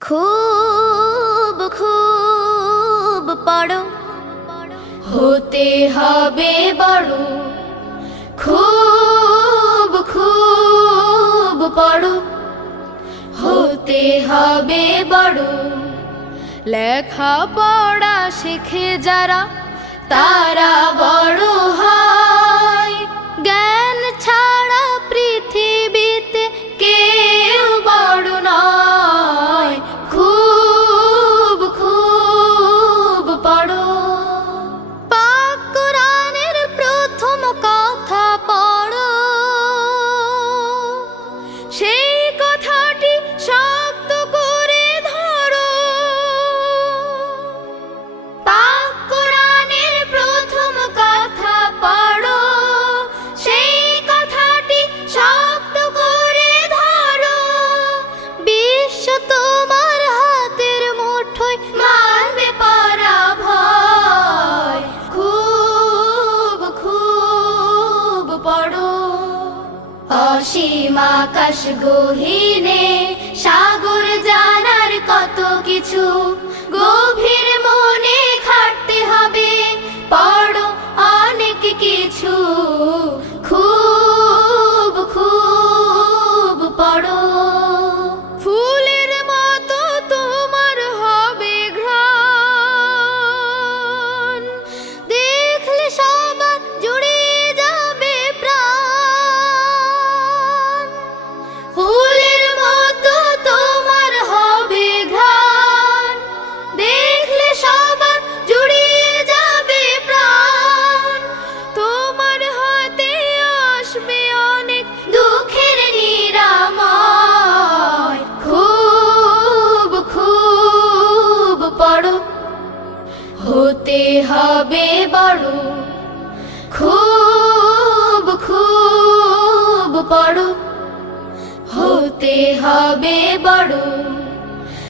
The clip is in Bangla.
খুব খুব পড়ো, হতে হবে বড়। খুব খুব পড়ো, হতে হবে বড়। লেখা পড়া শিখে যারা তারা বড় হয়। জ্ঞান ছাড়া পৃথিবীতে কেউ বড় নয়। খুব খুব পড়ো, পাক কোরআনের প্রথম কথা পড়ো। সেই কথাটি শক্ত করে ধরো। পাক কোরআনের প্রথম কথা পড়ো, সেই কথাটি শক্ত করে ধরো। বিশ্ব তোমার হাতের মুঠোয়, মারবে পরাভয়। খুব খুব পড়ো, অসীম আকাশ গহীনে সাগর জানার কত কিছু। গভীর মনে খাটতে হবে, পড়ো অনেক কিছু। খুব খুব পড়ো, ফুলের মতো তোমার হবে ঘ্রাণ। দেখলে সবার জুড়িয়ে যাবে প্রাণ। ফুলের মতো তোমার হবে ঘ্রাণ, দেখলে সবার জুড়িয়ে যাবে প্রাণ। তোমার হাতে আসবে অনেক দুঃখের নিরাময়। খুব খুব পড়ো, হতে হবে বড়। খুব খুব পড়ো, হতে হবে বড়।